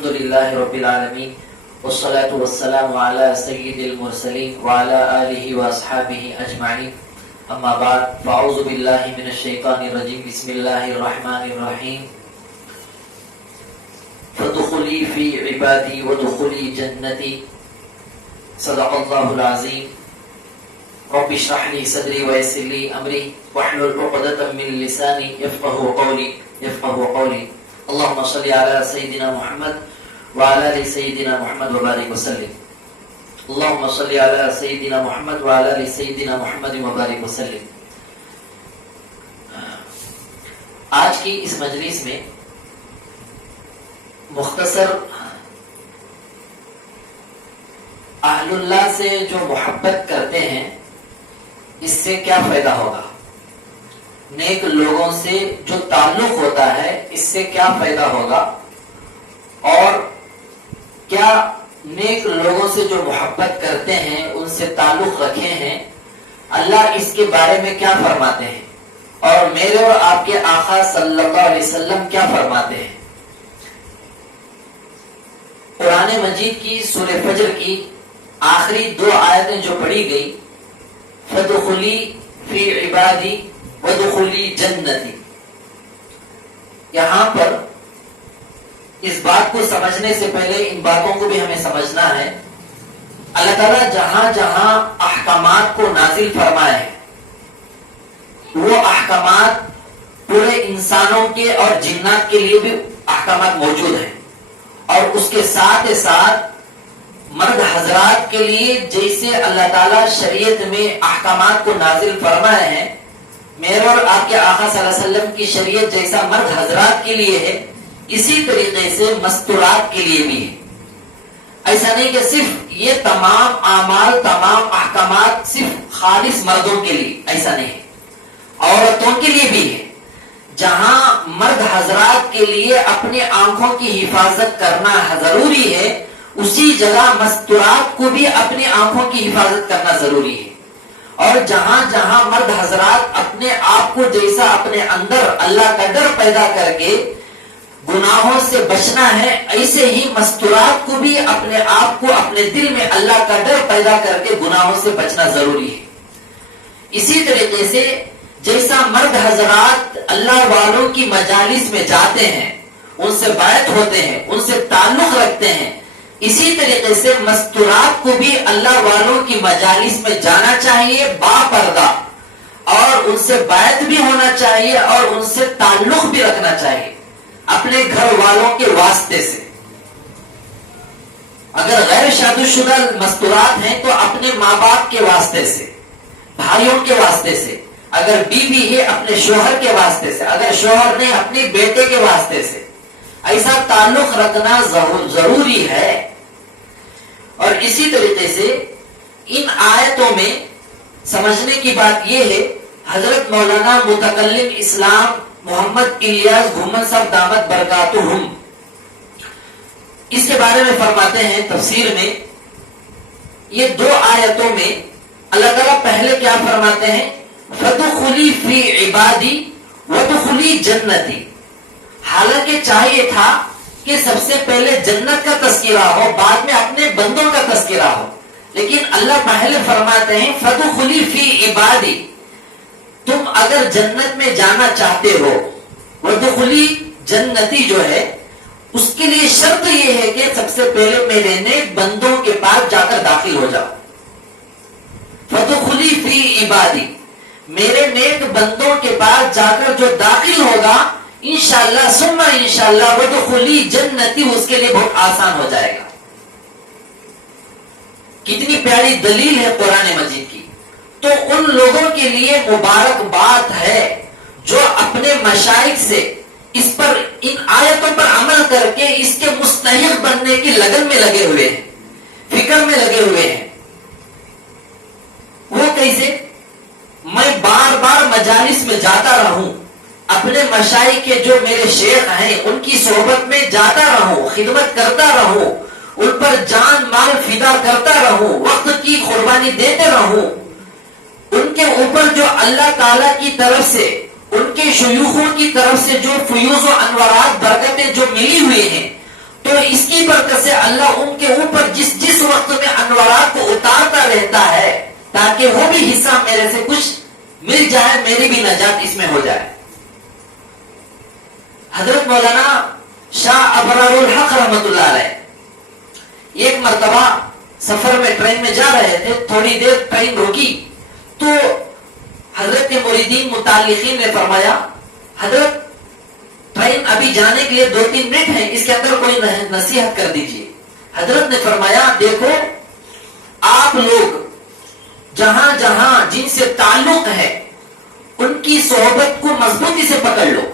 الحمد لله رب العالمين والصلاة والسلام على سيد المرسلين وعلى آله وأصحابه أجمعين أما بعد فأعوذ بالله من الشيطان الرجيم بسم الله الرحمن الرحيم فادخلي في عبادي وادخلي جنتي صدق الله العظيم رب اشرح لي صدري ويسر لي أمري واحلل عقدة من لساني يفقهوا قولي اللهم صل على سيدنا محمد وعلى آل سيدنا محمد وبارك وسلم اللهم صل على سيدنا محمد وعلى آل سيدنا محمد وبارك وسلم. آج کی اس مجلس میں مختصر اہل اللہ سے جو محبت کرتے ہیں اس سے کیا فائدہ ہوگا، نیک لوگوں سے جو تعلق ہوتا ہے اس سے کیا فائدہ ہوگا، اور کیا نیک لوگوں سے جو محبت کرتے ہیں ان سے تعلق رکھے ہیں اللہ اس کے بارے میں کیا فرماتے ہیں، اور میرے اور آپ کے آقا صلی اللہ علیہ وسلم کیا فرماتے ہیں. قرآن مجید کی سورہ فجر کی آخری 2 آیتیں جو پڑھی گئی فَادْخُلِي فِي عِبَادِي وَادْخُلِي جَنَّتِي، یہاں پر اس بات کو سمجھنے سے پہلے ان باتوں کو بھی ہمیں سمجھنا ہے. اللہ تعالیٰ جہاں جہاں احکامات کو نازل فرمائے ہیں وہ احکامات پورے انسانوں کے اور جنات کے لیے بھی احکامات موجود ہیں، اور اس کے ساتھ ساتھ مرد حضرات کے لیے جیسے اللہ تعالیٰ شریعت میں احکامات کو نازل فرمائے ہیں، میرے اور آپ کے آقا صلی اللہ علیہ وسلم کی شریعت جیسا مرد حضرات کے لیے ہے اسی طریقے سے مستورات کے لیے بھی ہے. ایسا نہیں کہ صرف یہ تمام اعمال تمام احکامات صرف خالص مردوں کے لیے، ایسا نہیں ہے، عورتوں کے لیے بھی ہے. جہاں مرد حضرات کے لیے اپنی آنکھوں کی حفاظت کرنا ضروری ہے اسی جگہ مستورات کو بھی اپنی آنکھوں کی حفاظت کرنا ضروری ہے. اور جہاں جہاں مرد حضرات اپنے آپ کو جیسا اپنے اندر اللہ کا ڈر پیدا کر کے گناہوں سے بچنا ہے، ایسے ہی مستورات کو بھی اپنے آپ کو اپنے دل میں اللہ کا ڈر پیدا کر کے گناہوں سے بچنا ضروری ہے. اسی طریقے سے جیسا مرد حضرات اللہ والوں کی مجالس میں جاتے ہیں، ان سے بیعت ہوتے ہیں، ان سے تعلق رکھتے ہیں، اسی طریقے سے مستورات کو بھی اللہ والوں کی مجالس میں جانا چاہیے با پردہ، اور ان سے بیعت بھی ہونا چاہیے اور ان سے تعلق بھی رکھنا چاہیے اپنے گھر والوں کے واسطے سے. اگر غیر شادی شدہ مستورات ہیں تو اپنے ماں باپ کے واسطے سے، بھائیوں کے واسطے سے، اگر بیوی ہے اپنے شوہر کے واسطے سے، اگر شوہر نے اپنے بیٹے کے واسطے سے، ایسا تعلق رکھنا ضروری ہے. اور اسی طریقے سے ان آیتوں میں سمجھنے کی بات یہ ہے، حضرت مولانا متکلم اسلام محمد الیاس گھومن صاحب دامت برکاتہم اس کے بارے میں فرماتے ہیں تفسیر میں، یہ 2 آیتوں میں اللہ تعالیٰ پہلے کیا فرماتے ہیں، فَادْخُلِي فِي عِبَادِي وَادْخُلِي جَنَّتِي. حالانکہ چاہیے تھا کہ سب سے پہلے جنت کا تذکرہ ہو، بعد میں اپنے بندوں کا تذکرہ ہو، لیکن اللہ پہلے فرماتے ہیں فَادْخُلِي فِي عِبَادِي، تم اگر جنت میں جانا چاہتے ہو، وَادْخُلِي جَنَّتِي جو ہے اس کے لیے شرط یہ ہے کہ سب سے پہلے میرے نیک بندوں کے پاس جا کر داخل ہو جاؤ. فَادْخُلِي فِي عِبَادِي، میرے نیک بندوں کے پاس جا کر جو داخل ہوگا انشاءاللہ ثم انشاءاللہ وَادْخُلِي جَنَّتِي اس کے لیے بہت آسان ہو جائے گا. کتنی پیاری دلیل ہے قرآن مجید کی. تو ان لوگوں کے لیے مبارک بات ہے جو اپنے مشائخ سے اس پر ان آیتوں پر عمل کر کے اس کے مستحق بننے کی لگن میں لگے ہوئے ہیں، فکر میں لگے ہوئے ہیں. وہ کیسے؟ میں بار بار مجالس میں جاتا رہوں، اپنے مشائخ کے جو میرے شیخ ہیں ان کی صحبت میں جاتا رہوں، خدمت کرتا رہوں، ان پر جان مال فدا کرتا رہوں، وقت کی قربانی دیتے رہوں. ان کے اوپر جو اللہ تعالیٰ کی طرف سے ان کے شیوخوں کی طرف سے جو فیوز و انوارات برکتیں جو ملی ہوئی ہیں تو اس کی برکت سے اللہ ان کے اوپر جس جس وقت میں انوارات کو اتارتا رہتا ہے تاکہ وہ بھی حصہ میرے سے کچھ مل جائے، میری بھی نجات اس میں ہو جائے۔ حضرت مولانا شاہ ابرار الحق رحمت اللہ علیہ ایک مرتبہ سفر میں ٹرین میں جا رہے تھے، تھوڑی دیر ٹرین روکی تو حضرت کے مریدین متعلقین نے فرمایا حضرت ٹرین ابھی جانے کے لیے 2-3 منٹ ہیں، اس کے اندر کوئی نصیحت کر دیجئے۔ حضرت نے فرمایا دیکھو آپ لوگ جہاں جہاں جن سے تعلق ہے ان کی صحبت کو مضبوطی سے پکڑ لو،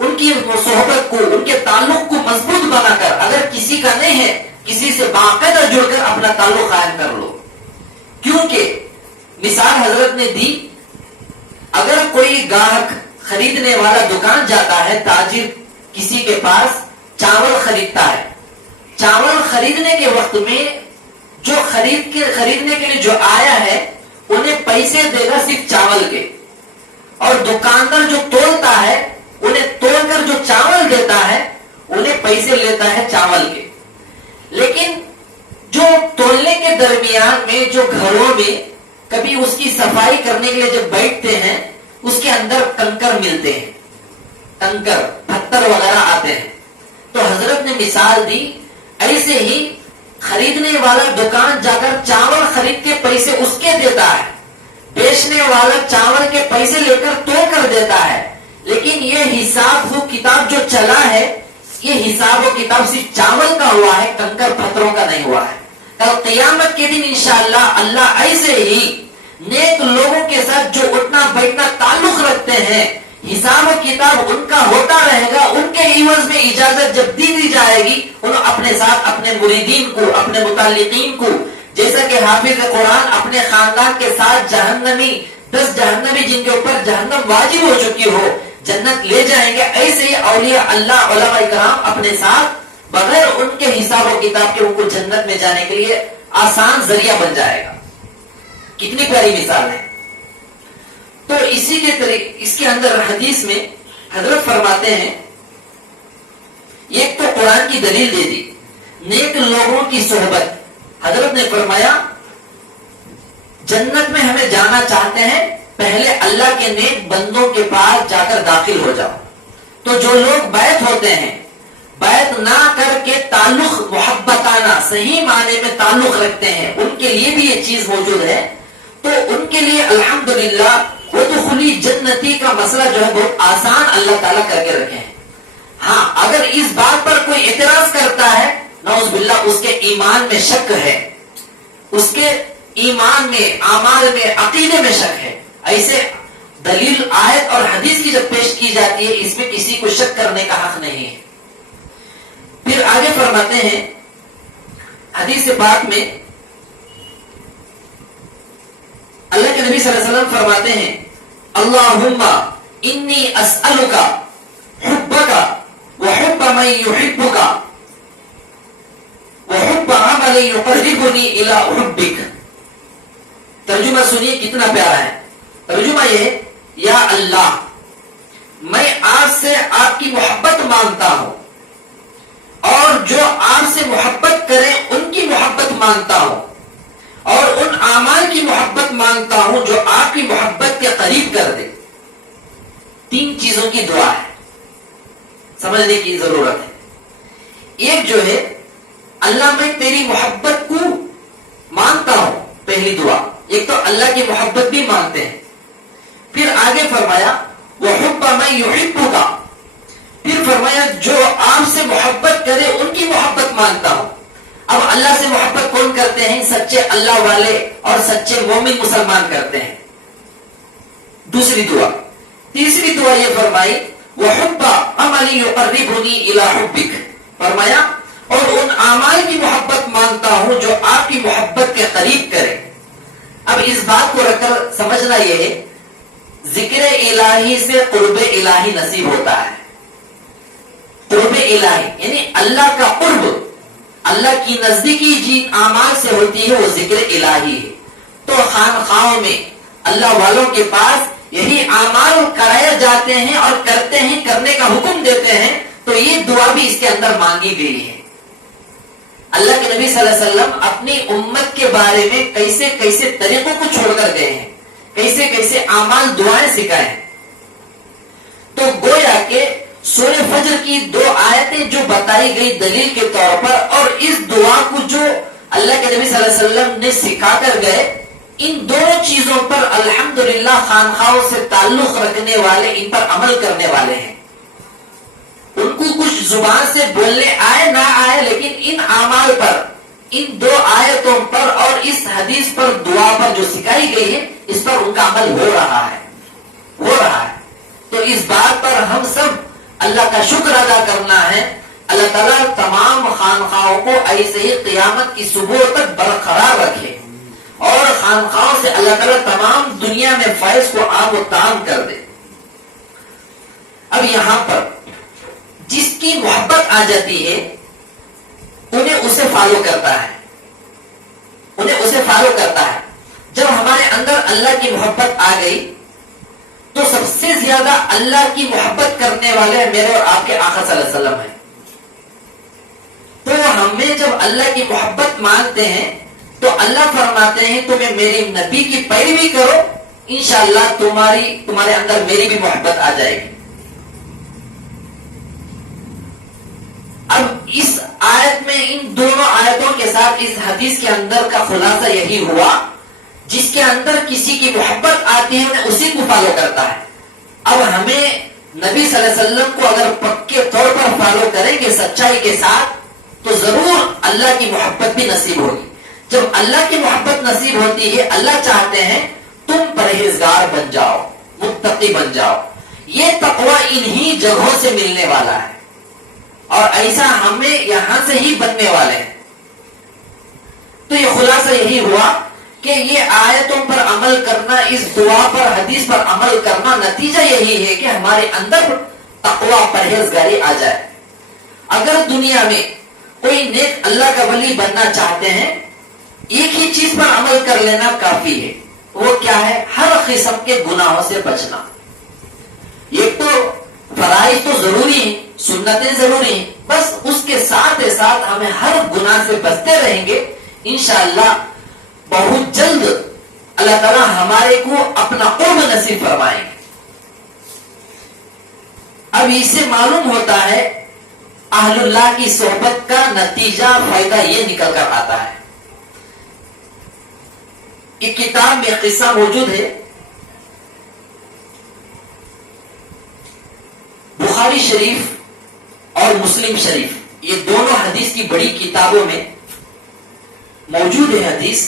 ان کی صحبت کو، ان کے تعلق کو مضبوط بنا کر، اگر کسی کا نہیں ہے کسی سے باقاعدہ جڑ کر اپنا تعلق قائم کر لو۔ کیونکہ مثال حضرت نے دی، اگر کوئی گاہک خریدنے والا دکان جاتا ہے، تاجر کسی کے پاس چاول خریدتا ہے، چاول خریدنے کے وقت میں جو خریدنے کے لیے جو آیا ہے انہیں پیسے دے گا صرف چاول کے، اور دکاندار جو تولتا ہے انہیں تول کر جو چاول دیتا ہے انہیں پیسے لیتا ہے چاول کے۔ لیکن جو تولنے کے درمیان میں جو گھروں میں کبھی اس کی صفائی کرنے کے لیے جب بیٹھتے ہیں اس کے اندر کنکر ملتے ہیں، کنکر پتھر وغیرہ آتے ہیں، تو حضرت نے مثال دی ایسے ہی خریدنے والا دکان جا کر چاول خرید کے پیسے اس کے دیتا ہے، بیچنے والا چاول کے پیسے لے کر تو کر دیتا ہے، لیکن یہ حساب و کتاب جو چلا ہے یہ حساب و کتاب صرف چاول کا ہوا ہے، کنکر پتھروں کا نہیں ہوا ہے۔ کل قیامت کے دن انشاءاللہ اللہ ایسے ہی نیک لوگوں کے ساتھ جو اٹھنا بیٹھنا تعلق رکھتے ہیں حساب و کتاب ان کا ہوتا رہے گا، ان کے عوض میں اجازت جب دی جائے گی انہوں اپنے ساتھ اپنے مریدین کو، اپنے متعلقین کو، جیسا کہ حافظ قرآن اپنے خاندان کے ساتھ جہنمی 10 جہنمی جن کے اوپر جہنم واجب ہو چکی ہو جنت لے جائیں گے، ایسے ہی اولیاء اللہ علماء کرام اپنے ساتھ بغیر ان کے حساب و کتاب کے ان کو جنت میں جانے کے لیے آسان ذریعہ بن جائے گا۔ کتنی پیاری مثال ہے۔ تو اسی کے طریقے اس کے اندر حدیث میں حضرت فرماتے ہیں، ایک تو قرآن کی دلیل دے دی، نیک لوگوں کی صحبت۔ حضرت نے فرمایا جنت میں ہمیں جانا چاہتے ہیں پہلے اللہ کے نیک بندوں کے پاس جا کر داخل ہو جاؤ۔ تو جو لوگ بیعت ہوتے ہیں، بیعت نہ کر کے تعلق محبتانہ صحیح معنی میں تعلق رکھتے ہیں، ان کے لیے بھی یہ چیز موجود ہے، تو ان کے لیے الحمدللہ وہ تو خلی جنتی کا مسئلہ جو ہے بہت آسان اللہ تعالیٰ کر کے رکھے ہیں۔ ہاں اگر اس بات پر کوئی اعتراض کرتا ہے نعوذ باللہ اس کے ایمان میں شک ہے، اس کے ایمان میں، اعمال میں، عقیدے میں شک ہے، ایسے دلیل آیت اور حدیث کی جب پیش کی جاتی ہے اس میں کسی کو شک کرنے کا حق نہیں ہے۔ پھر آگے فرماتے ہیں حدیث پاک میں اللہ کے نبی صلی اللہ علیہ وسلم فرماتے ہیں اللہم انی اسألک حبک وحب من یحبک وحب عمل یقربنی الی حبک۔ ترجمہ سنیے کتنا پیارا ہے۔ ترجمہ یہ، یا اللہ میں آپ سے آپ کی محبت مانگتا ہوں اور جو آپ سے محبت کریں ان کی محبت مانگتا ہوں، اور ان اعمال کی محبت مانگتا ہوں جو آپ کی محبت کے قریب کر دے۔ 3 چیزوں کی دعا ہے، سمجھنے کی ضرورت ہے۔ ایک جو ہے اللہ میں تیری محبت کو مانگتا ہوں، پہلی دعا۔ ایک تو اللہ کی محبت بھی مانگتے ہیں، پھر آگے فرمایا وحب من یحبک، پھر فرمایا جو آپ سے محبت کرے ان کی محبت مانگتا ہوں۔ اب اللہ سے محبت کون کرتے ہیں؟ سچے اللہ والے اور سچے مومن مسلمان کرتے ہیں۔ دوسری دعا۔ تیسری دعا یہ فرمائی وحب عمل یقربنی الی حبک، فرمایا اور ان اعمال کی محبت مانگتا ہوں جو آپ کی محبت کے قریب کرے۔ اب اس بات کو رکھ کر سمجھنا یہ ہے ذکر الہی سے قرب الہی نصیب ہوتا ہے۔ قرب الہی یعنی اللہ کا قرب، اللہ کی نزدیکی جن اعمال سے ہوتی ہے وہ ذکر الہی ہے۔ تو خانقاہوں میں اللہ والوں کے پاس یہی اعمال کرائے جاتے ہیں اور کرتے ہیں، کرنے کا حکم دیتے ہیں تو یہ دعا بھی اس کے اندر مانگی گئی ہے. اللہ کے نبی صلی اللہ علیہ وسلم اپنی امت کے بارے میں کیسے کیسے طریقوں کو چھوڑ کر گئے ہیں, کیسے کیسے اعمال دعائیں سکھائے ہیں. تو گویا کہ سورہ فجر کی 2 آیتیں جو بتائی گئی دلیل کے طور پر, اور اس دعا کو جو اللہ کے نبی صلی اللہ علیہ وسلم نے سکھا کر گئے, ان دونوں چیزوں پر الحمدللہ خانخواہوں سے تعلق رکھنے والے ان پر عمل کرنے والے ہیں. ان کو کچھ زبان سے بولنے آئے نہ آئے, لیکن ان اعمال پر, ان 2 آیتوں پر اور اس حدیث پر, دعا پر جو سکھائی گئی ہے, اس پر ان کا عمل ہو رہا ہے, ہو رہا ہے. تو اس بات پر ہم سب اللہ کا شکر ادا کرنا ہے. اللہ تعالیٰ تمام خانخواہوں کو ایسے ہی قیامت کی صبح تک برقرار رکھے, اور خانخواہوں سے اللہ تعالیٰ تمام دنیا میں فیض کو عام و تام کر دے. اب یہاں پر جس کی محبت آ جاتی ہے انہیں اسے فالو کرتا ہے, انہیں اسے فالو کرتا ہے. جب ہمارے اندر اللہ کی محبت آ گئی تو سب سے زیادہ اللہ کی محبت کرنے والے میرے اور آپ کے آقا صلی اللہ علیہ وسلم ہیں. تو ہمیں جب اللہ کی محبت مانگتے ہیں تو اللہ فرماتے ہیں تمہیں میری نبی کی پیروی کرو, انشاءاللہ تمہارے اندر میری بھی محبت آ جائے گی. اب اس آیت میں, ان دونوں آیتوں کے ساتھ اس حدیث کے اندر کا خلاصہ یہی ہوا, جس کے اندر کسی کی محبت آتی ہے انہیں اسی کو فالو کرتا ہے. اب ہمیں نبی صلی اللہ علیہ وسلم کو اگر پکے طور پر فالو کریں گے سچائی کے ساتھ, تو ضرور اللہ کی محبت بھی نصیب ہوگی. جب اللہ کی محبت نصیب ہوتی ہے, اللہ چاہتے ہیں تم پرہیزگار بن جاؤ, متقی بن جاؤ. یہ تقوی انہی جگہوں سے ملنے والا ہے, اور ایسا ہمیں یہاں سے ہی بننے والے ہیں. تو یہ خلاصہ یہی ہوا کہ یہ آیتوں پر عمل کرنا, اس دعا پر, حدیث پر عمل کرنا, نتیجہ یہی ہے کہ ہمارے اندر تقوی, پرہیزگاری آ جائے. اگر دنیا میں کوئی نیک اللہ کا ولی بننا چاہتے ہیں, ایک ہی چیز پر عمل کر لینا کافی ہے. وہ کیا ہے؟ ہر قسم کے گناہوں سے بچنا. ایک تو فرائض تو ضروری ہیں, سنتیں ضروری ہیں, بس اس کے ساتھ ساتھ ہمیں ہر گناہ سے بچتے رہیں گے, انشاءاللہ بہت جلد اللہ تعالیٰ ہمارے کو اپنا قرب نصیب فرمائیں گے. اب اس سے معلوم ہوتا ہے اہل اللہ کی صحبت کا نتیجہ, فائدہ یہ نکل کر آتا ہے. ایک کتاب میں قصہ موجود ہے, بخاری شریف اور مسلم شریف, یہ دونوں حدیث کی بڑی کتابوں میں موجود ہے حدیث.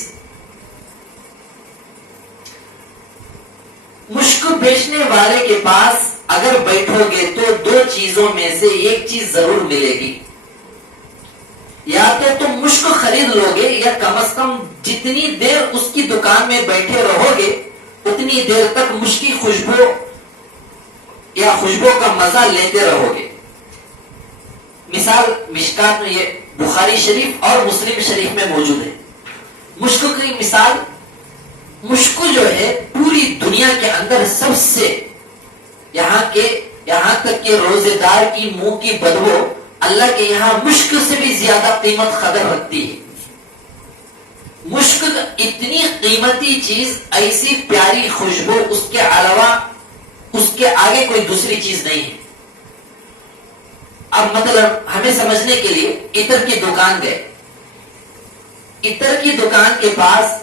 مشک بیچنے والے کے پاس اگر بیٹھو گے تو 2 چیزوں میں سے ایک چیز ضرور ملے گی. یا تو تم مشک خرید لو گے, یا کم از کم جتنی دیر اس کی دکان میں بیٹھے رہو گے اتنی دیر تک مشک کی خوشبو یا خوشبو کا مزہ لیتے رہو گے. مثال مشکات میں, یہ بخاری شریف اور مسلم شریف میں موجود ہے. مشک کی مثال, مشک جو ہے پوری دنیا کے اندر سب سے, یہاں تک کہ روزے دار کی منہ کی بدبو اللہ کے یہاں مشک سے بھی زیادہ قیمت قدر رکھتی ہے. مشک اتنی قیمتی چیز, ایسی پیاری خوشبو, اس کے علاوہ اس کے آگے کوئی دوسری چیز نہیں ہے. اب مطلب ہمیں سمجھنے کے لیے عطر کی دکان گئے, عطر کی دکان کے پاس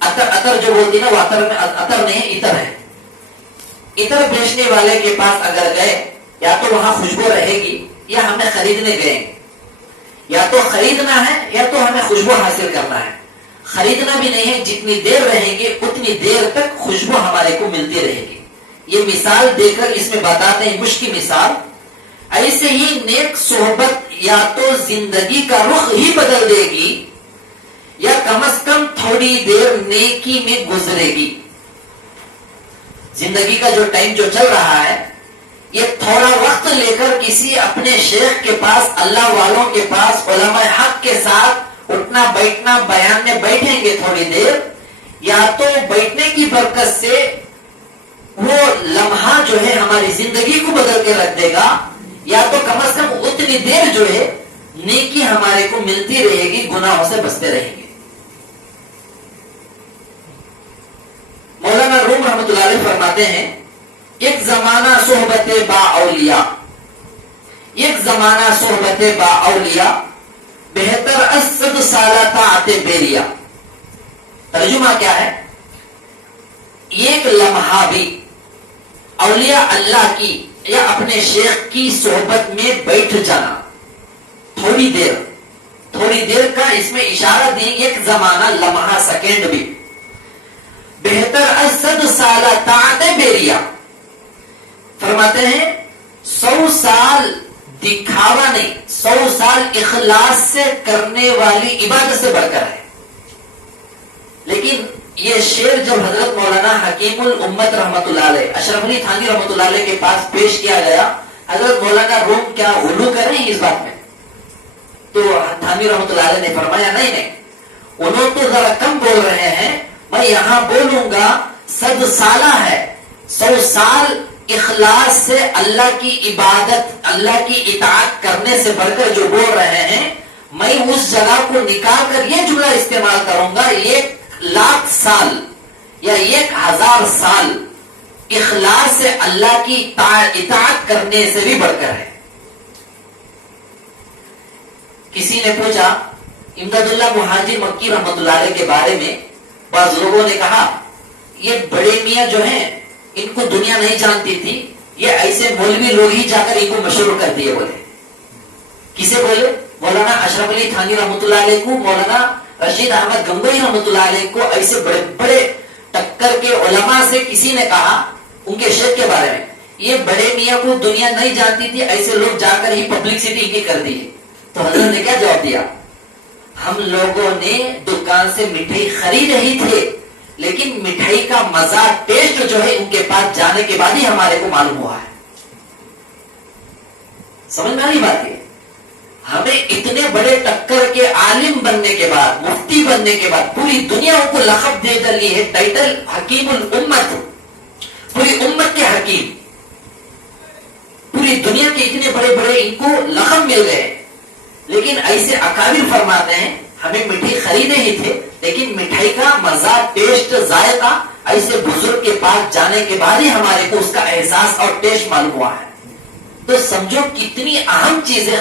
عطر جو بولتی نا, وہ عطر نہیں عطر ہے. عطر بیچنے والے کے پاس اگر گئے, یا تو وہاں خوشبو رہے گی, یا ہمیں خریدنے گئے, یا تو خریدنا ہے یا تو ہمیں خوشبو حاصل کرنا ہے. خریدنا بھی نہیں ہے, جتنی دیر رہیں گے اتنی دیر تک خوشبو ہمارے کو ملتی رہے گی. یہ مثال دے کر اس میں بتاتے ہیں مشک کی مثال. ایسے ہی نیک صحبت یا تو زندگی کا رخ ہی بدل دے گی, یا کم از کم تھوڑی دیر نیکی میں گزرے گی. زندگی کا جو ٹائم جو چل رہا ہے, یہ تھوڑا وقت لے کر کسی اپنے شیخ کے پاس, اللہ والوں کے پاس, علماء حق کے ساتھ اٹھنا بیٹھنا, بیان میں بیٹھیں گے تھوڑی دیر, یا تو بیٹھنے کی برکت سے وہ لمحہ جو ہے ہماری زندگی کو بدل کے رکھ دے گا, یا تو کم از کم اتنی دیر جو ہے نیکی ہمارے کو ملتی رہے گی، گناہوں سے بچتے رہیں گے. مولانا روم رحمۃ اللہ علیہ فرماتے ہیں ایک زمانہ صحبت با اولیاء، ایک زمانہ صحبت با اولیاء بہتر از 100 سالہ طاعت بیریا. ترجمہ کیا ہے؟ ایک لمحہ بھی اولیاء اللہ کی یا اپنے شیخ کی صحبت میں بیٹھ جانا، تھوڑی دیر کا اس میں اشارہ دی، ایک زمانہ لمحہ سیکنڈ بھی بہتر از 100 سالہ طاعت بیریا. فرماتے ہیں 100 سال دکھاوا نہیں، 100 سال اخلاص سے کرنے والی عبادت سے بڑھ کر ہے. لیکن یہ شعر جب حضرت مولانا حکیم الامت رحمت اللہ علیہ اشرف علی تھانوی رحمت اللہ علیہ کے پاس پیش کیا گیا، حضرت مولانا روم کیا غلو کر رہے ہیں اس بات میں؟ تو تھانوی رحمت اللہ علیہ نے فرمایا نہیں، انہوں تو ذرا کم بول رہے ہیں، میں یہاں بولوں گا 100 سالہ ہے، 100 سال اخلاص سے اللہ کی عبادت، اللہ کی اطاعت کرنے سے بڑھ کر جو بول رہے ہیں، میں اس جگہ کو نکال کر یہ جملہ استعمال کروں گا 1,00,000 سال یا 1,000 سال اخلاص سے اللہ کی اطاعت کرنے سے بھی بڑھ کر ہے. کسی نے پوچھا امداد اللہ مہاجر مکی رحمت اللہ علیہ کے بارے میں، بعض لوگوں نے کہا یہ بڑے میاں جو ہیں ان کو دنیا نہیں جانتی تھی، یہ ایسے مولوی لوگ ہی جا کر ان کو مشہور کر دیے. بولے کسے بولے؟ مولانا اشرف علی تھانوی رحمت اللہ علیہ کو، مولانا رشید احمد گنگوئی رحمت اللہ علیہ کو، ایسے بڑے بڑے ٹکر کے علماء سے کسی نے کہا ان کے شیخ کے بارے میں، یہ بڑے میاں کو دنیا نہیں جانتی تھی، ایسے لوگ جا کر ہی پبلکسٹی کی کر دی. تو حضرت نے کیا جواب دیا؟ ہم لوگوں نے دکان سے مٹھائی خرید رہی تھے، لیکن مٹھائی کا مزہ، ٹیسٹ جو ہے ان کے پاس جانے کے بعد ہی ہمارے کو معلوم ہوا ہے. سمجھ میں آ رہی بات ہے؟ ہمیں اتنے بڑے ٹکر کے عالم بننے کے بعد، مفتی بننے کے بعد، پوری دنیا کو لقب دے ڈلی ہے، ٹائٹل حکیم الامت، پوری امت کے حکیم، پوری دنیا کے اتنے بڑے بڑے ان کو لقب مل گئے. لیکن ایسے اکابر فرماتے ہیں ہمیں مٹھائی خریدے ہی تھے، لیکن مٹھائی کا مزہ، ٹیسٹ، ذائقہ ایسے بزرگ کے پاس جانے کے بعد ہی ہمارے کو اس کا احساس اور ٹیسٹ معلوم ہوا ہے. تو سمجھو کتنی اہم چیز ہے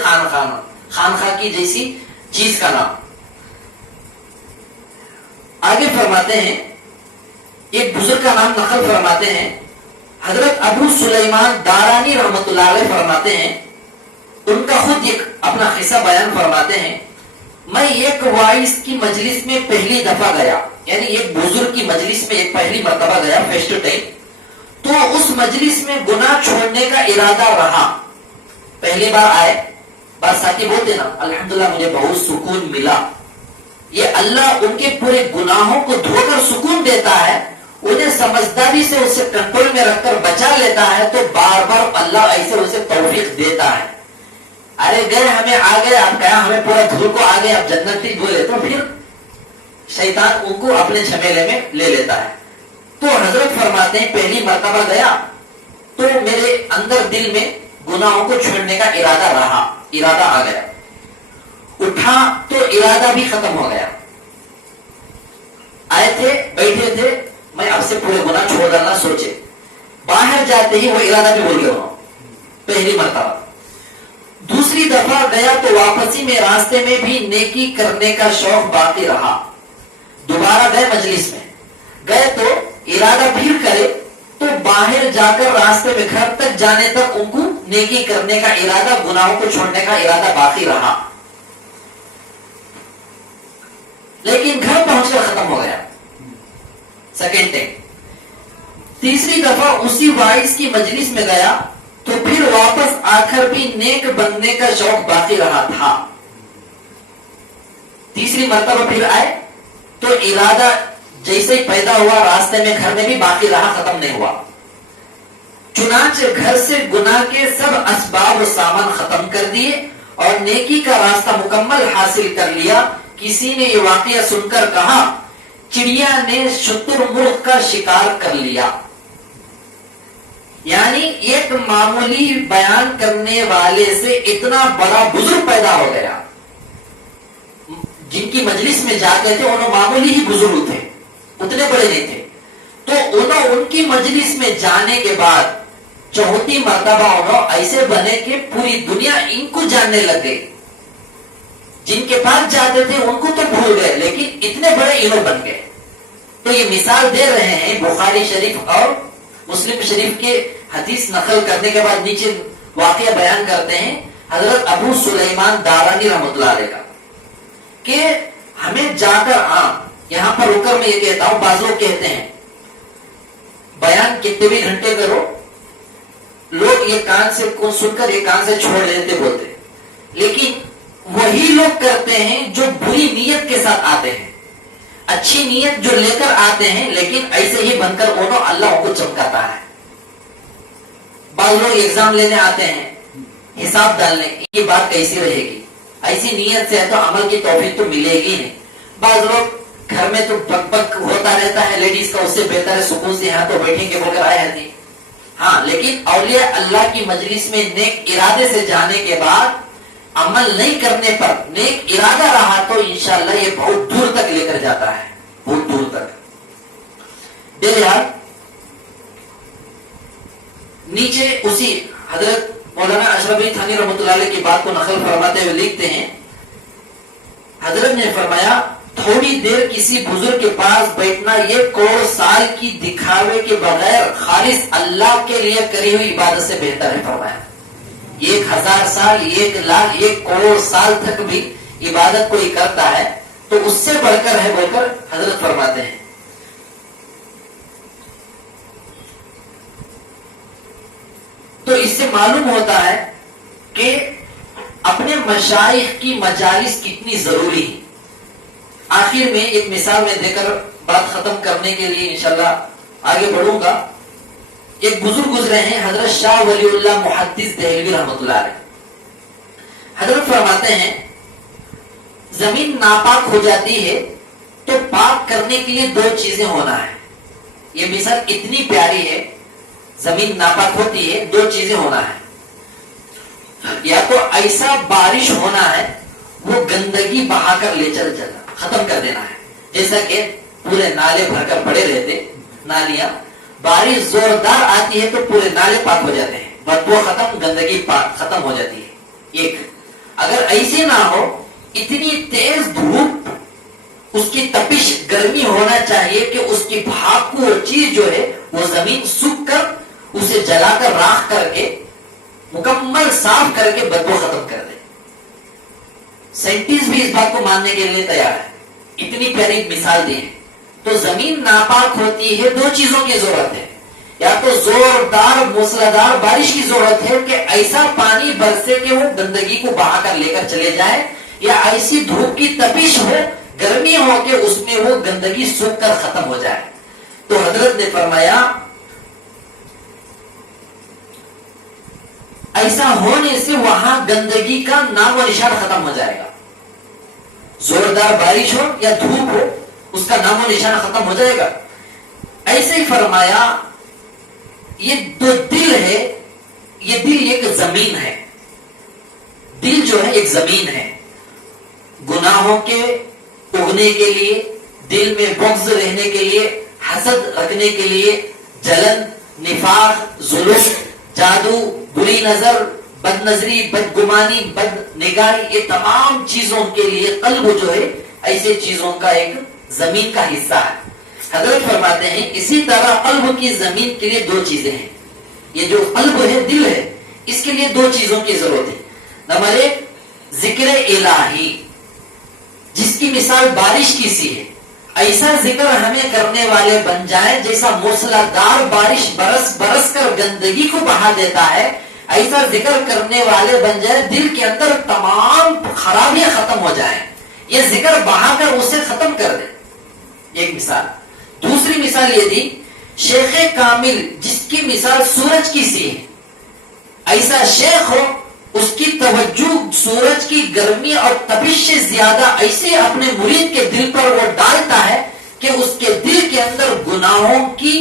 خانخواہ کی جیسی چیز کا نام. آگے فرماتے ہیں، ایک بزرگ کا نام نقل فرماتے ہیں، حضرت ابو سلیمان دارانی رحمت اللہ علیہ فرماتے ہیں، ان کا خود ایک اپنا قصہ بیان فرماتے ہیں، میں ایک وائس کی مجلس میں پہلی دفعہ گیا، یعنی ایک بزرگ کی مجلس میں ایک پہلی مرتبہ گیا فیسٹ ٹائم. تو اس مجلس میں گناہ چھوڑنے کا ارادہ رہا. پہلی بار آئے، بات ساتھی بولتے نا الحمدللہ مجھے بہت سکون ملا. یہ اللہ ان کے پورے گناہوں کو دھو کر سکون دیتا ہے، انہیں سمجھداری سے اسے کنٹرول میں رکھ کر بچا لیتا ہے، تو بار بار اللہ ایسے اسے توفیق دیتا ہے. ارے گئے ہمیں آ گئے، اب کہا ہمیں پورا دھول کو آ گئے، اب جنت ہی بولے، تو پھر شیطان ان کو اپنے جھمیلے میں لے لیتا ہے. تو حضرت فرماتے ہیں پہلی مرتبہ گیا تو میرے اندر دل میں گناہوں کو چھوڑنے کا ارادہ رہا، ارادہ آ گیا، اٹھا تو ارادہ بھی ختم ہو گیا. آئے تھے، بیٹھے تھے، میں اب سے پورے گناہ چھوڑ ڈالنا سوچے، باہر جاتے ہی وہ ارادہ بھی بول گیا پہلی مرتبہ. دوسری دفعہ گیا تو واپسی میں راستے میں بھی نیکی کرنے کا شوق باقی رہا. دوبارہ گئے، مجلس میں گئے تو ارادہ پھر کرے، تو باہر جا کر راستے میں گھر تک جانے تک ان کو نیکی کرنے کا ارادہ، گناہوں کو چھوڑنے کا ارادہ باقی رہا، لیکن گھر پہنچ کر ختم ہو گیا. Second time. تیسری دفعہ اسی وائس کی مجلس میں گیا تو پھر واپس آ کر بھی نیک بننے کا شوق باقی رہا تھا. تیسری مرتبہ پھر آئے تو ارادہ جیسے ہی پیدا ہوا، راستے میں گھر میں بھی باقی رہا، ختم نہیں ہوا. چنانچہ گھر سے گناہ کے سب اسباب و سامان ختم کر دیے اور نیکی کا راستہ مکمل حاصل کر لیا. کسی نے یہ واقعہ سن کر کہا چڑیا نے شتر مرغ کا شکار کر لیا. یعنی ایک معمولی بیان کرنے والے سے اتنا بڑا بزرگ پیدا ہو گیا. جن کی مجلس میں جاتے تھے انہوں معمولی ہی بزرگ تھے, اتنے بڑے نہیں تھے. تو انہوں ان کی مجلس میں جانے کے بعد چوتھی مرتبہ انہوں ایسے بنے کہ پوری دنیا ان کو جاننے لگ گئی. جن کے پاس جاتے تھے ان کو تو بھول گئے, لیکن اتنے بڑے انہوں بن گئے. تو یہ مثال دے رہے ہیں بخاری شریف اور مسلم شریف کے حدیث نقل کرنے کے بعد نیچے واقعہ بیان کرتے ہیں حضرت ابو سلیمان دارانی رحمۃ اللہ علیہ کا, کہ ہمیں جا کر یہاں پر رک کر میں یہ کہتا ہوں, بعض لوگ کہتے ہیں بیان کتنے بھی گھنٹے کرو, لوگ یہ کان سے سن کر یہ کان سے چھوڑ دیتے بولتے, لیکن وہی لوگ کرتے ہیں جو بری نیت کے ساتھ آتے ہیں. اچھی نیت جو لے کر آتے ہیں لیکن ایسے ہی بن کر انہوں اللہ کو چمکاتا ہے. بعض لوگ ایگزام لینے آتے ہیں, حساب ڈالنے, یہ بات کیسی رہے گی, ایسی نیت سے ہے تو عمل کی توفیق تو ملے گی نہیں. بعض لوگ گھر میں تو بک بک ہوتا رہتا ہے لیڈیز کا, اس سے بہتر ہے سکون سے یہاں تو بیٹھیں گے بول کر آئے ہیں. ہاں, لیکن اولیاء اللہ کی مجلس میں نیک ارادے سے جانے کے بعد عمل نہیں کرنے پر نیک ارادہ رہا تو انشاءاللہ یہ بہت دور تک لے کر جاتا ہے, بہت دور تک. بہرحال نیچے اسی حضرت مولانا اشرف علی تھانوی رحمۃ اللہ علیہ کی بات کو نقل فرماتے ہوئے لکھتے ہیں, حضرت نے فرمایا تھوڑی دیر کسی بزرگ کے پاس بیٹھنا یہ کروڑ سال کی دکھاوے کے بغیر خالص اللہ کے لیے کری ہوئی عبادت سے بہتر ہے. فرمایا 1000 سال, 1 لاکھ, 1 کروڑ سال تک بھی عبادت کوئی کرتا ہے تو اس سے بڑھ کر ہے بول کر حضرت فرماتے ہیں. تو اس سے معلوم ہوتا ہے کہ اپنے مشائخ کی مجالس کتنی ضروری ہے. آخر میں ایک مثال میں دے کر بات ختم کرنے کے لیے انشاءاللہ آگے بڑھوں گا. ایک بزرگ گزرے ہیں حضرت شاہ ولی اللہ محدث دہلوی رحمۃ اللہ علیہ. حضرت فرماتے ہیں زمین ناپاک ہو جاتی ہے تو پاک کرنے کے لیے 2 چیزیں ہونا ہے. یہ مثال اتنی پیاری ہے, زمین ناپاک ہوتی ہے 2 چیزیں ہونا ہے. یا تو ایسا بارش ہونا ہے وہ گندگی بہا کر لے چل جانا, ختم کر دینا ہے. جیسا کہ پورے نالے بھر کر پڑے رہتے نالیاں, بارش زوردار آتی ہے تو پورے نالے پاک ہو جاتے ہیں, بدبو ختم, گندگی پاک ختم ہو جاتی ہے. ایک اگر ایسے نہ ہو, اتنی تیز دھوپ, اس کی تپش گرمی ہونا چاہیے کہ اس کی بھاپ چیز جو ہے وہ زمین سوکھ کر اسے جلا کر راکھ کر کے مکمل صاف کر کے بدبو ختم کر دے. سائنٹسٹ بھی اس بات کو ماننے کے لیے تیار ہے. اتنی پیاری مثال دی ہے. تو زمین ناپاک ہوتی ہے 2 چیزوں کی ضرورت ہے. یا تو زوردار موسلادھار بارش کی ضرورت ہے کہ ایسا پانی برسے کہ وہ گندگی کو بہا کر لے کر چلے جائے, یا ایسی دھوپ کی تپش ہو, گرمی ہو کہ اس میں وہ گندگی سوکھ کر ختم ہو جائے. تو حضرت نے فرمایا ایسا ہونے سے وہاں گندگی کا نام و نشان ختم ہو جائے گا. زوردار بارش ہو یا دھوپ ہو, اس کا نام و نشان ختم ہو جائے گا. ایسے ہی فرمایا یہ 2 دل ہے, یہ دل ایک زمین ہے. دل جو ہے ایک زمین ہے. گناہوں کے اگنے کے لیے, دل میں بغض رہنے کے لیے, حسد رکھنے کے لیے, جلن, نفاق, ظلم, جادو, بری نظر, بد نظری, بدگمانی, بد نگاہی, یہ تمام چیزوں کے لیے قلب جو ہے ایسے چیزوں کا ایک زمین کا حصہ ہے. حضرت فرماتے ہیں اسی طرح قلب کی زمین کے لیے 2 چیزیں ہیں. یہ جو قلب ہے, دل ہے, اس کے لیے 2 چیزوں کی ضرورت ہے. نمبر 1 ذکر الہی, جس کی مثال بارش کی سی ہے. ایسا ذکر ہمیں کرنے والے بن جائیں جیسا موسلادھار بارش برس برس کر گندگی کو بہا دیتا ہے. ایسا ذکر کرنے والے بن جائے دل کے اندر تمام خرابیاں ختم ہو جائیں, یہ ذکر بہا کر اسے ختم کر دے. ایک مثال. دوسری مثال یہ دی شیخ کامل, جس کی مثال سورج کی سی ہے. ایسا شیخ ہو اس کی توجہ سورج کی گرمی اور تپش سے زیادہ ایسے اپنے مرید کے دل پر وہ ڈالتا ہے کہ اس کے دل کے اندر گناہوں کی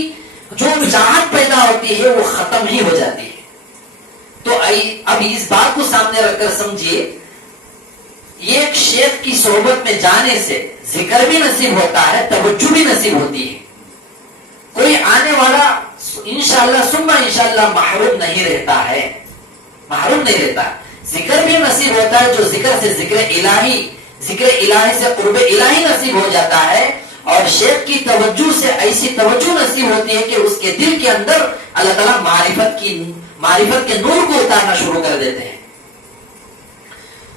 جو چاہت پیدا ہوتی ہے وہ ختم ہی ہو جاتی ہے. تو اب اس بات کو سامنے رکھ کر سمجھیے، یہ ایک شیخ کی صحبت میں جانے سے ذکر بھی نصیب ہوتا ہے، توجہ بھی نصیب ہوتی ہے. کوئی آنے والا انشاءاللہ ثم انشاءاللہ محروم نہیں رہتا ہے، محروم نہیں رہتا. ذکر بھی نصیب ہوتا ہے، جو ذکر سے ذکر الہی سے قرب الہی نصیب ہو جاتا ہے. اور شیخ کی توجہ سے ایسی توجہ نصیب ہوتی ہے کہ اس کے دل کے اندر اللہ تعالیٰ معرفت کے نور کو اتارنا شروع کر دیتے ہیں.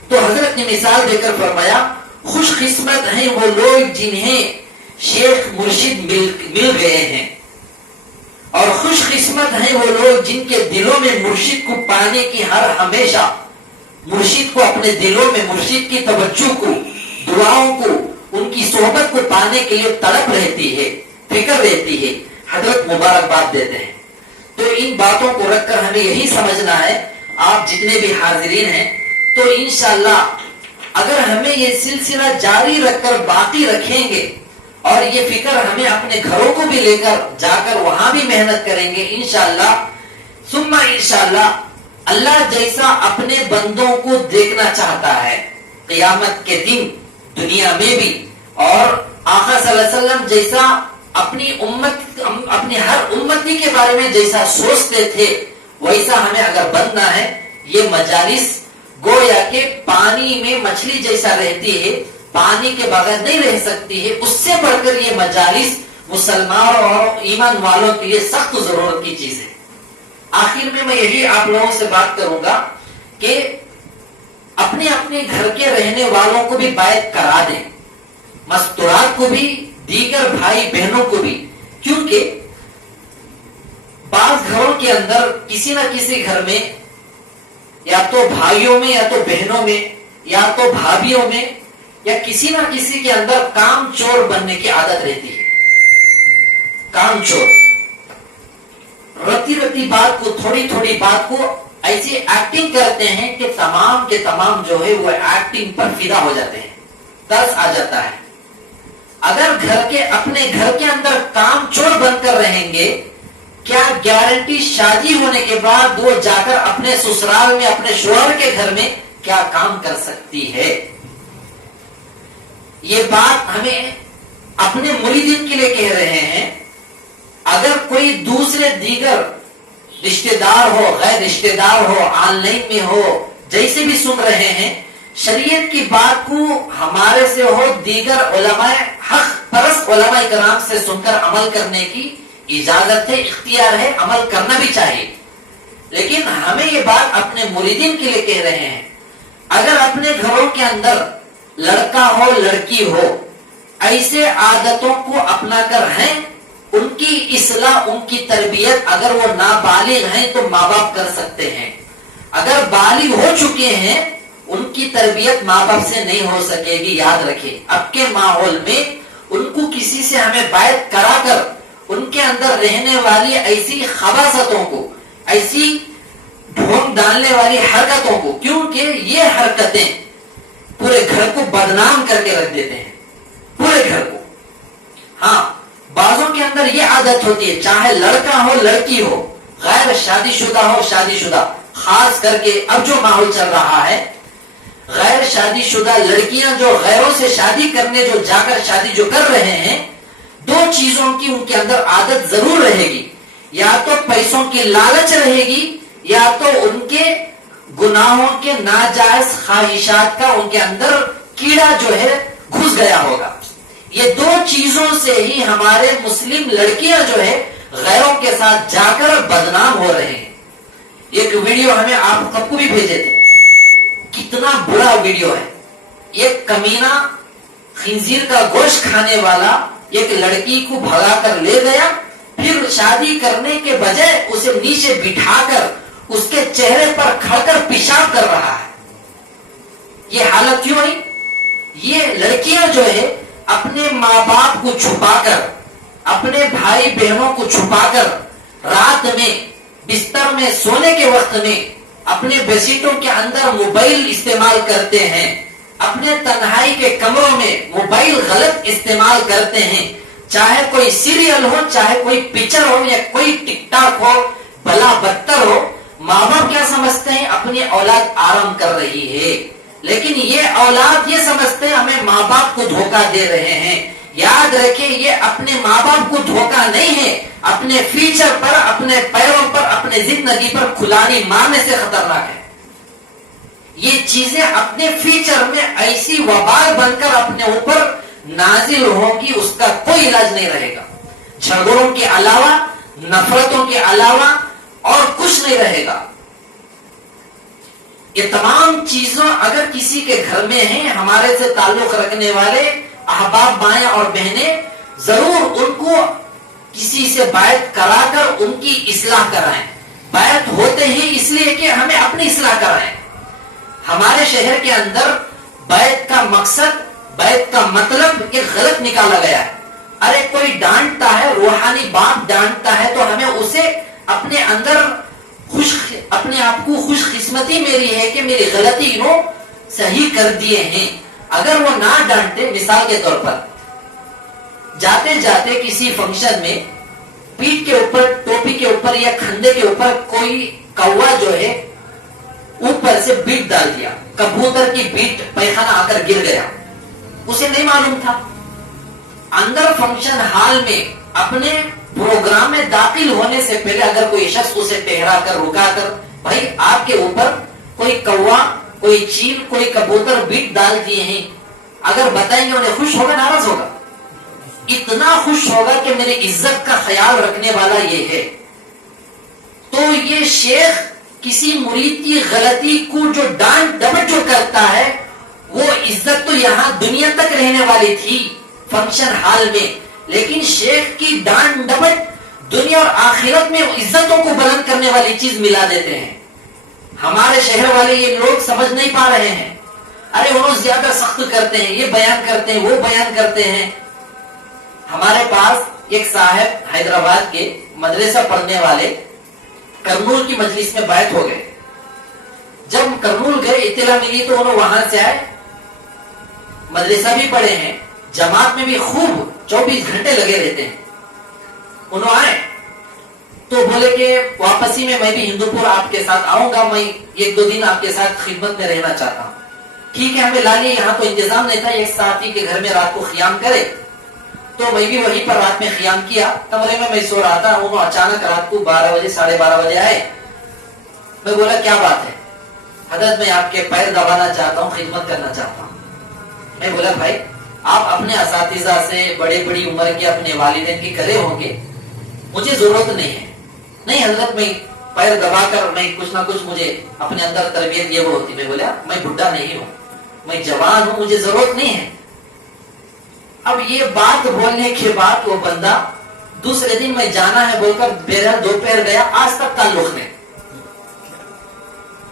تو حضرت نے مثال دے کر فرمایا، خوش قسمت ہیں وہ لوگ جنہیں شیخ مرشد مل گئے ہیں، اور خوش قسمت ہیں وہ لوگ جن کے دلوں میں مرشد کو پانے کی ہر ہمیشہ، مرشد کو اپنے دلوں میں مرشد کی توجہ کو، دعاؤں کو، ان کی صحبت کو پانے کے لیے تڑپ رہتی ہے، فکر رہتی ہے. حضرت مبارکباد دیتے ہیں. تو ان باتوں کو رکھ کر ہمیں یہی سمجھنا ہے، آپ جتنے بھی حاضرین ہیں، تو انشاءاللہ اگر ہمیں یہ سلسلہ جاری رکھ کر باقی رکھیں گے اور یہ فکر ہمیں اپنے گھروں کو بھی لے کر جا کر وہاں بھی محنت کریں گے، انشاءاللہ ثم انشاءاللہ اللہ جیسا اپنے بندوں کو دیکھنا چاہتا ہے قیامت کے دن دنیا میں بھی، اور آقا صلی اللہ علیہ وسلم جیسا اپنی ہر امتی کے بارے میں جیسا سوچتے تھے ویسا ہمیں اگر بننا ہے. یہ مجالس گویا کہ پانی میں مچھلی جیسا رہتی ہے، پانی کے بغیر نہیں رہ سکتی ہے. اس سے بڑھ کر یہ مجالس مسلمان اور ایمان والوں کے لیے سخت ضرورت کی چیز ہے. آخر میں یہی آپ لوگوں سے بات کروں گا کہ اپنے اپنے گھر کے رہنے والوں کو بھی بیعت کرا دیں، مستورات کو بھی، دیگر بھائی بہنوں کو بھی. کیونکہ بعض گھروں کے اندر کسی نہ کسی گھر میں یا تو بھائیوں میں یا تو بہنوں میں یا تو بھابھیوں میں یا کسی نہ کسی کے اندر کام چور بننے کی عادت رہتی ہے. کام چور رتی رتی بات کو، تھوڑی تھوڑی بات کو ایسی ایکٹنگ کرتے ہیں کہ تمام کے تمام جو ہے وہ ایکٹنگ پر فدا ہو جاتے ہیں، ترس آ جاتا ہے. اگر اپنے گھر کے اندر کام چور بن کر رہیں گے، کیا گارنٹی شادی ہونے کے بعد وہ جا کر اپنے سسرال میں، اپنے شوہر کے گھر میں کیا کام کر سکتی ہے؟ یہ بات ہمیں اپنے مریدین کے لیے کہہ رہے ہیں. اگر کوئی دوسرے دیگر رشتہ دار ہو، غیر رشتہ دار ہو، آن لائن میں ہو، جیسے بھی سن رہے ہیں، شریعت کی بات کو ہمارے سے ہو، دیگر علماء حق پرست علماء کرام سے سن کر عمل کرنے کی اجازت ہے، اختیار ہے، عمل کرنا بھی چاہیے. لیکن ہمیں یہ بات اپنے مریدین کے لیے کہہ رہے ہیں، اگر اپنے گھروں کے اندر لڑکا ہو، لڑکی ہو، ایسے عادتوں کو اپنا کر ہیں، ان کی اصلاح، ان کی تربیت اگر وہ نابالغ ہیں تو ماں باپ کر سکتے ہیں. اگر بالغ ہو چکے ہیں ان کی تربیت ماں باپ سے نہیں ہو سکے گی. یاد رکھیں، اب کے ماحول میں ان کو کسی سے ہمیں بیعت کرا کر ان کے اندر رہنے والی ایسی خباثتوں کو، ایسی ڈھونگ ڈالنے والی حرکتوں کو، کیونکہ یہ حرکتیں پورے گھر کو بدنام کر کے رکھ دیتے ہیں، پورے گھر کو. ہاں، بعضوں کے اندر یہ عادت ہوتی ہے، چاہے لڑکا ہو لڑکی ہو، غیر شادی شدہ ہو شادی شدہ، خاص کر کے اب جو ماحول چل رہا ہے، غیر شادی شدہ لڑکیاں جو غیروں سے شادی کرنے جو جا کر شادی جو کر رہے ہیں، دو چیزوں کی ان کے اندر عادت ضرور رہے گی. یا تو پیسوں کی لالچ رہے گی، یا تو ان کے گناہوں کے ناجائز خواہشات کا ان کے اندر کیڑا جو ہے گھس گیا ہوگا. یہ دو چیزوں سے ہی ہمارے مسلم لڑکیاں جو ہے غیروں کے ساتھ جا کر بدنام ہو رہے ہیں. ایک ویڈیو ہمیں آپ سب کو بھی بھیجے تھے، کتنا برا ویڈیو ہے. ایک کمینہ خنزیر کا گوشت کھانے والا ایک لڑکی کو بھگا کر لے گیا، پھر شادی کرنے کے بجائے اسے نیچے بٹھا کر اس کے چہرے پر کھڑ کر پیشاب کر رہا ہے. یہ حالت کیوں ہوئی؟ یہ لڑکیاں جو ہے اپنے ماں باپ کو چھپا کر، اپنے بھائی بہنوں کو چھپا کر، رات میں بستر میں سونے کے وقت میں اپنے بیڈشیٹوں کے اندر موبائل استعمال کرتے ہیں، اپنے تنہائی کے کمروں میں موبائل غلط استعمال کرتے ہیں، چاہے کوئی سیریل ہو, چاہے کوئی پکچر ہو, یا کوئی ٹک ٹاک ہو, بلا بدتر ہو, ماں باپ کیا سمجھتے ہیں؟ اپنی اولاد آرام کر رہی ہے. لیکن یہ اولاد یہ سمجھتے ہیں ہمیں ماں باپ کو دھوکہ دے رہے ہیں. یاد رکھیں, یہ اپنے ماں باپ کو دھوکہ نہیں ہے, اپنے فیوچر پر, اپنے پیروں پر, اپنے زندگی پر کھلانی مارنے سے خطرناک ہے. یہ چیزیں اپنے فیوچر میں ایسی وبال بن کر اپنے اوپر نازل ہوگی, اس کا کوئی علاج نہیں رہے گا. جھگڑوں کے علاوہ, نفرتوں کے علاوہ اور کچھ نہیں رہے گا. یہ تمام چیزوں اگر کسی کے گھر میں ہیں, ہمارے سے تعلق رکھنے والے احباب بھائی اور بہنیں, ضرور ان کو کسی سے بیعت کرا کر ان کی اصلاح کرائیں. بیعت ہوتے ہی اس لیے کہ ہمیں اپنی اصلاح کرائیں. ہمارے شہر کے اندر بیعت کا مقصد, بیعت کا مطلب ایک غلط نکالا گیا ہے. ارے کوئی ڈانٹتا ہے, روحانی باپ ڈانٹتا ہے, تو ہمیں اسے اپنے اندر اپنے آپ کو خوش قسمتی میری ہے کہ میری غلطی انہوں صحیح کر دیے ہیں. اگر وہ نہ ڈانٹتے, مثال کے طور پر جاتے جاتے کسی فنکشن میں پیٹھ کے اوپر, ٹوپی کے اوپر یا کھندے کے اوپر کوئی کوا جو ہے اوپر سے بیٹ ڈال دیا, کبوتر کی بیٹ پیخانہ آ کر گر گیا, اسے نہیں معلوم تھا. اندر فنکشن ہال میں اپنے پروگرام میں داخل ہونے سے پہلے اگر کوئی شخص اسے ٹہرا کر, رکا کر, بھائی آپ کے اوپر کوئی کوا, کوئی چیل, کوئی کبوتر بیٹ ڈال دیے ہیں, اگر بتائیں گے انہیں خوش ہوگا, ناراض ہوگا؟ اتنا خوش ہوگا کہ میری عزت کا خیال رکھنے والا یہ ہے. تو یہ شیخ کسی مرید کی غلطی کو جو ڈانٹ ڈپٹ جو کرتا ہے, وہ عزت تو یہاں دنیا تک رہنے والی تھی فنکشن ہال میں, لیکن شیخ کی ڈانٹ ڈپٹ دنیا اور آخرت میں عزتوں کو بلند کرنے والی چیز ملا دیتے ہیں. ہمارے شہر والے یہ لوگ سمجھ نہیں پا رہے ہیں. ارے انہوں زیادہ سخت کرتے ہیں, یہ بیان کرتے ہیں, وہ بیان کرتے ہیں. ہمارے پاس ایک صاحب حیدرآباد کے مدرسہ پڑھنے والے کرنول کی مجلس میں بیعت ہو گئے. جب کرنول گئے, اطلاع ملی تو انہوں وہاں سے آئے, مدرسہ بھی پڑھے ہیں, جماعت میں بھی خوب 24 گھنٹے لگے رہتے ہیں. انہوں آئے تو بولے کہ واپسی میں بھی ہندوپور آپ کے ساتھ آؤں گا, میں 1-2 دن آپ کے ساتھ خدمت میں رہنا چاہتا ہوں. ٹھیک ہے, ہمیں لالیے. یہاں تو انتظام نہیں تھا ایک ساتھی کے گھر میں رات کو قیام کرے, تو میں بھی وہیں پر رات میں قیام کیا. کمرے میں سو رہا تھا, انہوں اچانک رات کو 12 بجے 12:30 بجے آئے. میں بولا کیا بات ہے؟ حضرت میں آپ کے پیر دبانا چاہتا ہوں, خدمت کرنا چاہتا ہوں. میں بولا بھائی آپ اپنے اساتذہ سے, بڑی عمر کے اپنے والدین کی کرے ہوں گے, مجھے ضرورت نہیں ہے. نہیں حضرت, میں پیر دبا کر میں کچھ نہ کچھ مجھے اپنے اندر تربیت یہ وہ ہوتی. میں بولا میں بڈھا نہیں ہوں, میں جوان ہوں, مجھے ضرورت نہیں ہے. اب یہ بات بولنے کے بعد وہ بندہ دوسرے دن میں جانا ہے بول کر بہرحال دوپہر گیا, آج تک تعلق نہیں.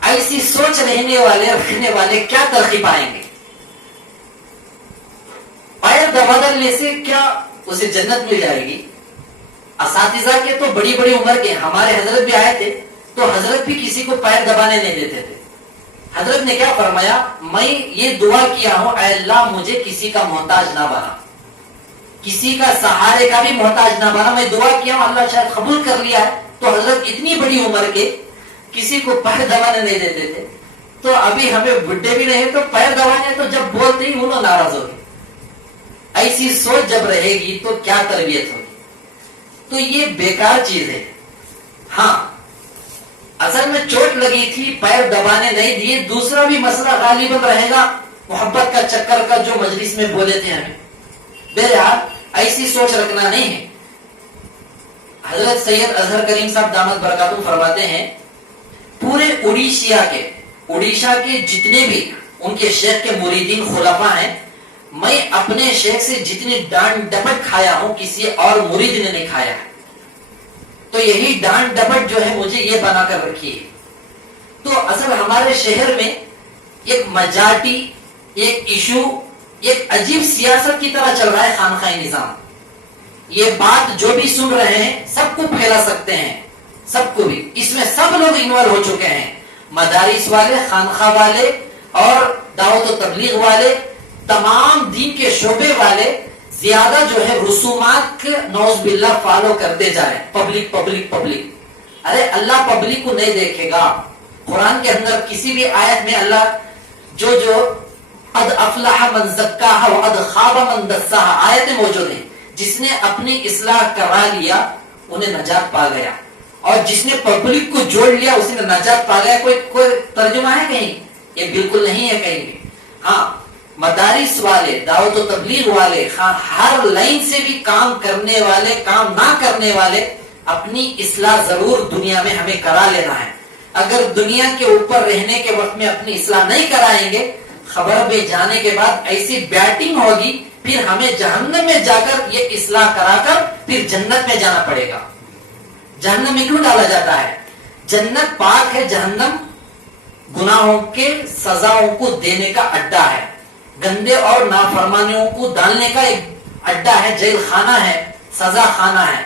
ایسی سوچ رکھنے والے کیا ترقی پائیں گے؟ پیر بدلنے سے کیا اسے جنت مل جائے گی؟ اساتذہ کے تو بڑی عمر کے, ہمارے حضرت بھی آئے تھے تو حضرت بھی کسی کو پیر دبانے نہیں دیتے تھے. حضرت نے کیا فرمایا, میں یہ دعا کیا ہوں, اے اللہ مجھے کسی کا محتاج نہ بنا, کسی کا سہارے کا بھی محتاج نہ بنا. میں دعا کیا ہوں, اللہ شاید قبول کر لیا ہے. تو حضرت اتنی بڑی عمر کے کسی کو پیر دبانے نہیں دیتے تھے. تو ابھی ہمیں بڈھے بھی نہیں تو پیر دبانے, تو جب بولتے ہی انہوں ناراض ہو گئے. ایسی سوچ جب رہے گی تو کیا تربیت ہوگی؟ تو یہ بیکار چیز ہے. ہاں اصل میں چوٹ لگی تھی, پیر دبانے نہیں دیے. دوسرا بھی مسئلہ غالباً رہے گا محبت کا چکر کا, جو مجلس میں بولے تھے ہمیں. بہرحال ایسی سوچ رکھنا نہیں ہے. حضرت سید اظہر کریم صاحب دامت برکاتہم فرماتے ہیں, پورے اڑیشہ کے جتنے بھی ان کے شیخ کے مریدین خلفاء ہیں, میں اپنے شیخ سے جتنی ڈانٹ ڈپٹ کھایا ہوں کسی اور مرید نے نہیں کھایا ہے. تو یہی ڈانٹ ڈپٹ جو ہے مجھے یہ بنا کر رکھی ہے. تو اصل ہمارے شہر میں ایک میجارٹی, ایک ایشو, ایک عجیب سیاست کی طرح چل رہا ہے خانقاہی نظام. یہ بات جو بھی سن رہے ہیں سب کو پھیلا سکتے ہیں, سب کو بھی. اس میں سب لوگ انوالو ہو چکے ہیں, مدارس والے, خانقاہ والے اور دعوت و تبلیغ والے, تمام دین کے شعبے والے, زیادہ جو ہے رسومات نوز باللہ فالو کرتے جائیں. Public public public. ارے اللہ پبلک کو نہیں دیکھے گا. قرآن کے اندر کسی بھی آیت میں اللہ جو قد افلح من زکاہا وقد خاب من دساہا آیتیں موجود ہیں. جس نے اپنی اصلاح کرا لیا انہیں نجات پا گیا, اور جس نے پبلک کو جوڑ لیا اس نے نجات پا گیا. کوئی ترجمہ ہے کہیں؟ یہ بالکل نہیں ہے کہیں بھی. ہاں, مدارس والے, دعوت و تبلیغ والے, ہر لائن سے بھی کام کرنے والے, کام نہ کرنے والے, اپنی اصلاح ضرور دنیا میں ہمیں کرا لینا ہے. اگر دنیا کے اوپر رہنے کے وقت میں اپنی اصلاح نہیں کرائیں گے, خبر پہ جانے کے بعد ایسی بیٹنگ ہوگی, پھر ہمیں جہنم میں جا کر یہ اصلاح کرا کر پھر جنت میں جانا پڑے گا. جہنم میں کیوں ڈالا جاتا ہے؟ جنت پاک ہے, جہنم گناہوں کے سزاؤں کو دینے کا اڈا ہے, گندے اور نافرمانیوں کو ڈالنے کا ایک اڈا ہے, جیل خانہ ہے, سزا خانہ ہے.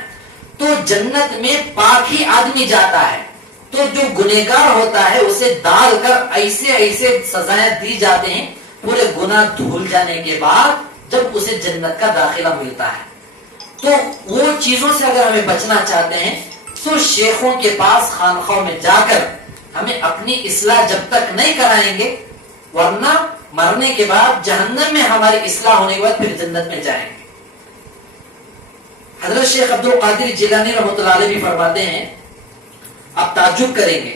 تو جنت میں پاک ہی آدمی جاتا ہے. تو جو گنہگار ہوتا ہے اسے ڈال کر ایسے ایسے سزائیں دی جاتے ہیں, پورے گناہ دھل جانے کے بعد جب اسے جنت کا داخلہ ملتا ہے. تو وہ چیزوں سے اگر ہمیں بچنا چاہتے ہیں تو شیخوں کے پاس خانخواہوں میں جا کر ہمیں اپنی اصلاح جب تک نہیں کرائیں گے, ورنہ مرنے کے بعد جہنم میں ہماری اصلاح ہونے کے بعد پھر جنت میں جائیں گے. حضرت شیخ عبد القادر جیلانی رحمۃ اللہ علیہ بھی فرماتے ہیں, آپ تعجب کریں گے,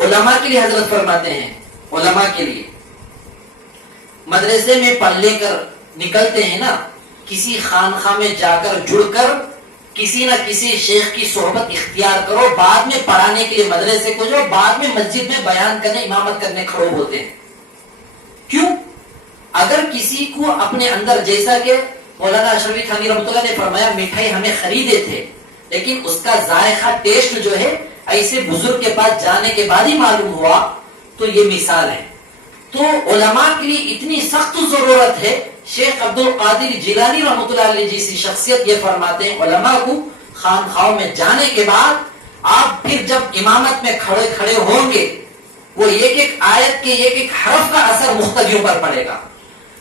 علماء کے لیے حضرت فرماتے ہیں, علماء کے لیے مدرسے میں پڑھ لے کر نکلتے ہیں نا, کسی خانخواہ میں جا کر جڑ کر کسی نہ کسی شیخ کی صحبت اختیار کرو, بعد میں پڑھانے کے لیے مدرسے کو جو, بعد میں مسجد میں بیان کرنے, امامت کرنے کھڑے ہوتے ہیں. کیوں؟ اگر کسی کو اپنے اندر, جیسا کہ مولانا اشرفی تھانوی رحمۃ اللہ نے فرمایا, مٹھائی ہمیں خریدے تھے لیکن اس کا ذائقہ ٹیسٹ جو ہے ایسے بزرگ کے پاس جانے کے بعد ہی معلوم ہوا, تو یہ مثال ہے. تو علماء کے لیے اتنی سخت ضرورت ہے. شیخ عبد القادر جیلانی رحمۃ اللہ علیہ جیسی شخصیت یہ فرماتے ہیں, علماء کو خانخواہوں میں جانے کے بعد آپ پھر جب امامت میں کھڑے ہوں گے, وہ ایک ایک آیت کے ایک ایک حرف کا اثر مختلفوں پر پڑے گا.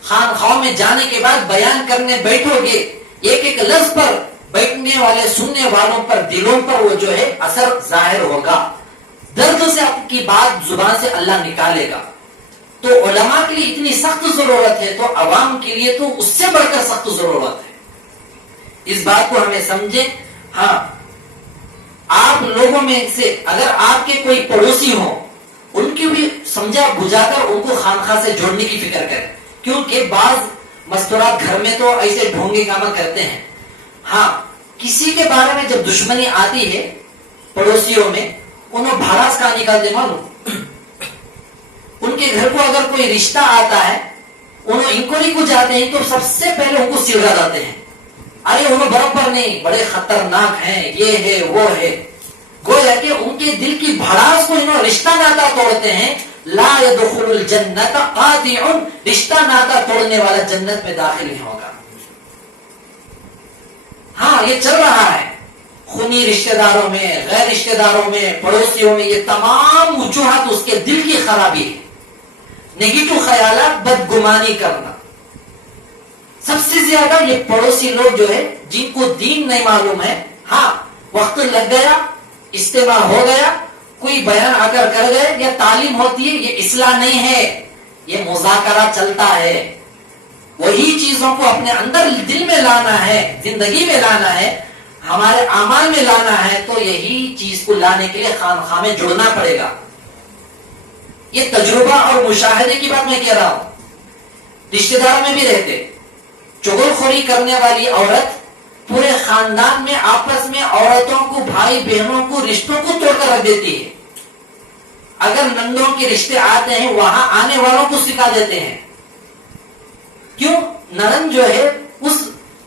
خانخواہوں میں جانے کے بعد بیان کرنے بیٹھو گے, ایک ایک لفظ پر بیٹھنے والے سننے والوں پر, دلوں پر وہ جو ہے اثر ظاہر ہوگا. درد سے آپ کی بات زبان سے اللہ نکالے گا. تو علماء کے لیے اتنی سخت ضرورت ہے, تو عوام کے لیے تو اس سے بڑھ کر سخت ضرورت ہے. اس بات کو ہمیں سمجھیں. ہاں, آپ لوگوں میں سے اگر آپ کے کوئی پڑوسی ہوں, ان کی بھی سمجھا بجھا کر ان کو خانخواہ سے جوڑنے کی فکر کریں, کیونکہ بعض مستورات گھر میں تو ایسے ڈھونگے کام کرتے ہیں. ہاں, کسی کے بارے میں جب دشمنی آتی ہے پڑوسیوں میں, انہوں بھاڑاس کہاں نکالتے معلوم, ان کے گھر کو اگر کوئی رشتہ آتا ہے, انہوں انکوائری کو جاتے ہیں تو سب سے پہلے ان کو سلگا جاتے ہیں. ارے انہوں برابر نہیں, بڑے خطرناک ہیں, یہ ہے وہ ہے. گویا کہ ان کے دل کی بھڑاس کو انہوں رشتہ ناتا توڑتے ہیں. لا يدخل الجنت قاطع, رشتہ ناتا توڑنے والا جنت میں داخل نہیں ہوگا. ہاں, یہ چل رہا ہے خونی رشتہ داروں میں, غیر رشتہ داروں میں, پڑوسیوں میں, یہ تمام وجوہات اس کے دل کی خرابی ہے. نیگیٹو خیالات, بدگمانی کرنا. سب سے زیادہ یہ پڑوسی لوگ جو ہے جن کو دین نہیں معلوم ہے. ہاں, وقت لگ گیا, اجتماع ہو گیا, کوئی بیان آ کر گئے, یا تعلیم ہوتی ہے, یہ اصلاح نہیں ہے, یہ مذاکرہ چلتا ہے. وہی چیزوں کو اپنے اندر دل میں لانا ہے, زندگی میں لانا ہے, ہمارے اعمال میں لانا ہے. تو یہی چیز کو لانے کے لیے خانخواہ میں جڑنا پڑے گا. یہ تجربہ اور مشاہدے کی بات میں کہہ رہا ہوں. رشتہ دار میں بھی رہتے, چغل خوری کرنے والی عورت پورے خاندان میں آپس میں عورتوں کو, بھائی بہنوں کو, رشتوں کو توڑ کر رکھ دیتی ہے. اگر نندوں کے رشتے آتے ہیں, وہاں آنے والوں کو سکھا دیتے ہیں. کیوں؟ نرن جو ہے اس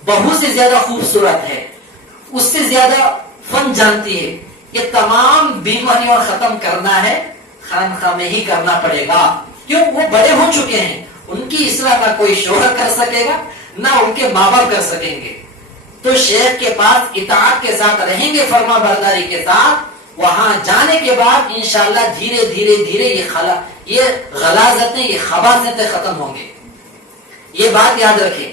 بہو سے زیادہ خوبصورت ہے, اس سے زیادہ فن جانتی ہے. یہ تمام بیماریوں ختم کرنا ہے, خانخواہ میں ہی کرنا پڑے گا. کیوں؟ وہ بڑے ہو چکے ہیں, ان کی اصلاح نہ کوئی شوہر کر سکے گا, نہ ان کے ماں باپ کر سکیں گے. تو شیخ کے پاس اطاعت کے ساتھ رہیں گے, فرما برداری کے ساتھ. وہاں جانے کے بعد انشاءاللہ دھیرے دھیرے دھیرے یہ غلاظتیں, یہ خباثتیں ختم ہوں گے. یہ بات یاد رکھیں.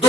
2